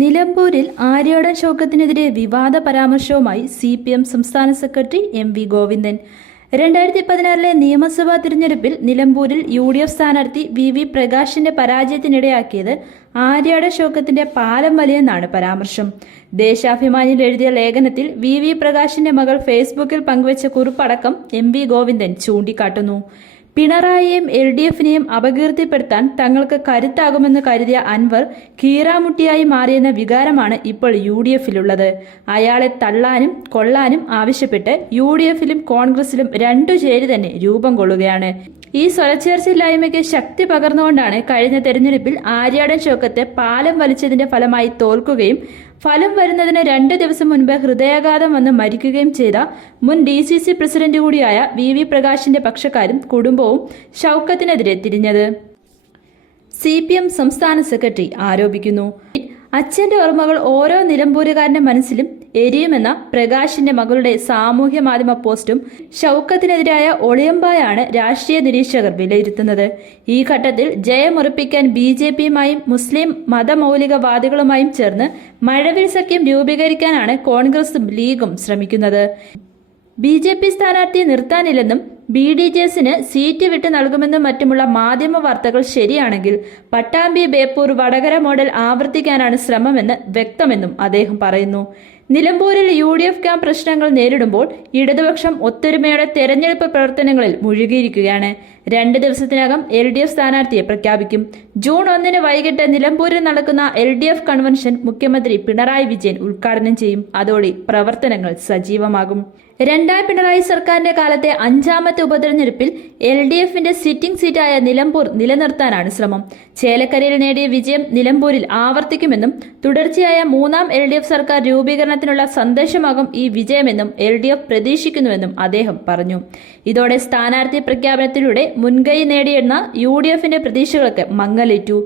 നിലമ്പൂരിൽ ആര്യാടൻ ഷൗക്കത്തിനെതിരെ വിവാദ പരാമർശവുമായി CPM സംസ്ഥാന സെക്രട്ടറി MV ഗോവിന്ദൻ. 2016 നിയമസഭാ തിരഞ്ഞെടുപ്പിൽ നിലമ്പൂരിൽ UDF സ്ഥാനാർത്ഥി VV പ്രകാശിന്റെ പരാജയത്തിനിടയാക്കിയത് ആര്യാടൻ ഷൗക്കത്തിന്റെ പാലം വലിയെന്നാണ് പരാമർശം. ദേശാഭിമാനിയിൽ എഴുതിയ ലേഖനത്തിൽ VV പ്രകാശിന്റെ മകൾ ഫേസ്ബുക്കിൽ പങ്കുവച്ച കുറിപ്പടക്കം MV ഗോവിന്ദൻ ചൂണ്ടിക്കാട്ടുന്നു. പിണറായിയെയും LDFനെയും അപകീർത്തിപ്പെടുത്താൻ തങ്ങൾക്ക് കരുത്താകുമെന്ന് കരുതിയ അൻവർ കീറാമുട്ടിയായി മാറിയെന്ന വികാരമാണ് ഇപ്പോൾ UDFിലുള്ളത്. അയാളെ തള്ളാനും കൊള്ളാനും ആവശ്യപ്പെട്ട് UDFിലും കോൺഗ്രസിലും രണ്ടു ചേരി തന്നെ രൂപം കൊള്ളുകയാണ്. ഈ സ്വരച്ചേർച്ചയില്ലായ്മയ്ക്ക് ശക്തി പകർന്നുകൊണ്ടാണ് കഴിഞ്ഞ തെരഞ്ഞെടുപ്പിൽ ആര്യാടൻ ഷൗക്കത്ത് പാലം വലിച്ചതിന്റെ ഫലമായി തോൽക്കുകയും ഫലം വരുന്നതിന് 2 ദിവസം മുൻപ് ഹൃദയാഘാതം വന്ന് മരിക്കുകയും ചെയ്ത മുൻ DCC പ്രസിഡന്റ് കൂടിയായ VV പ്രകാശിന്റെ പക്ഷക്കാരും കുടുംബവും ഷൗക്കത്തിനെതിരെ തിരിഞ്ഞത് CPM സംസ്ഥാന സെക്രട്ടറി ആരോപിക്കുന്നു. അച്ഛന്റെ ഓർമ്മകൾ ഓരോ നിലമ്പൂരുകാരന്റെ മനസ്സിലും എരിയുമെന്ന പ്രകാശിന്റെ മകളുടെ സാമൂഹ്യ മാധ്യമ പോസ്റ്റും ഷൗക്കത്തിനെതിരായ ഒളിയമ്പായാണ് രാഷ്ട്രീയ നിരീക്ഷകർ വിലയിരുത്തുന്നത്. ഈ ഘട്ടത്തിൽ ജയമുറപ്പിക്കാൻ BJPയുമായും മുസ്ലിം മതമൗലികവാദികളുമായും ചേർന്ന് മഴവിൽ സഖ്യം രൂപീകരിക്കാനാണ് കോൺഗ്രസും ലീഗും ശ്രമിക്കുന്നത്. BJP സ്ഥാനാർത്ഥിയെ നിർത്താനില്ലെന്നും BDJസിന് സീറ്റ് വിട്ട് നൽകുമെന്നും മറ്റുമുള്ള മാധ്യമ വാർത്തകൾ ശരിയാണെങ്കിൽ പട്ടാമ്പി ബേപ്പൂർ വടകര മോഡൽ ആവർത്തിക്കാനാണ് ശ്രമമെന്ന് വ്യക്തമെന്നും അദ്ദേഹം പറയുന്നു. നിലമ്പൂരിൽ UDF ക്യാമ്പ് പ്രശ്നങ്ങൾ നേരിടുമ്പോൾ ഇടതുപക്ഷം ഒത്തൊരുമയോടെ തെരഞ്ഞെടുപ്പ് പ്രവർത്തനങ്ങളിൽ മുഴുകിയിരിക്കുകയാണ്. 2 ദിവസത്തിനകം LDF സ്ഥാനാർത്ഥിയെ പ്രഖ്യാപിക്കും. ജൂൺ 1 വൈകിട്ട് നിലമ്പൂരിൽ നടക്കുന്ന LDF കൺവെൻഷൻ മുഖ്യമന്ത്രി പിണറായി വിജയൻ ഉദ്ഘാടനം ചെയ്യും. അതോടെ പ്രവർത്തനങ്ങൾ സജീവമാകും. 2ാം പിണറായി സർക്കാരിന്റെ കാലത്തെ 5ാമത്തെ ഉപതെരഞ്ഞെടുപ്പിൽ LDFന്റെ സിറ്റിംഗ് സീറ്റായ നിലമ്പൂർ നിലനിർത്താനാണ് ശ്രമം. ചേലക്കരയിൽ നേടിയ വിജയം നിലമ്പൂരിൽ ആവർത്തിക്കുമെന്നും തുടർച്ചയായ 3ാം LDF സർക്കാർ രൂപീകരണത്തിനുള്ള സന്ദേശമാകും ഈ വിജയമെന്നും LDF പ്രതീക്ഷിക്കുന്നുവെന്നും അദ്ദേഹം പറഞ്ഞു. ഇതോടെ സ്ഥാനാർത്ഥി പ്രഖ്യാപനത്തിലൂടെ മുൻകൈ നേടിയെന്ന UDFന്റെ പ്രതീക്ഷകൾക്ക് മങ്ങലേറ്റു.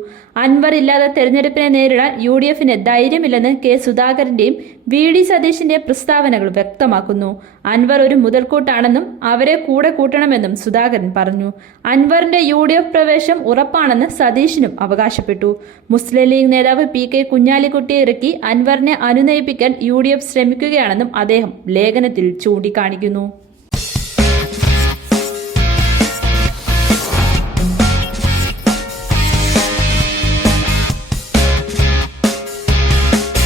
അൻവർ ഇല്ലാതെ തെരഞ്ഞെടുപ്പിനെ നേരിടാൻ UDFന് ധൈര്യമില്ലെന്ന് K സുധാകരന്റെയും VD സതീശിന്റെ പ്രസ്താവനകൾ വ്യക്തമാക്കുന്നു. അൻവർ ഒരു മുതൽക്കൂട്ടാണെന്നും അവരെ കൂടെ കൂട്ടണമെന്നും സുധാകരൻ പറഞ്ഞു. അൻവറിന്റെ UDF പ്രവേശം ഉറപ്പാണെന്ന് സതീശിനും അവകാശപ്പെട്ടു. മുസ്ലിം ലീഗ് നേതാവ് PK കുഞ്ഞാലിക്കുട്ടിയെ ഇറക്കി അൻവറിനെ അനുനയിപ്പിക്കാൻ UDF ശ്രമിക്കുകയാണെന്നും അദ്ദേഹം ലേഖനത്തിൽ ചൂണ്ടിക്കാണിക്കുന്നു.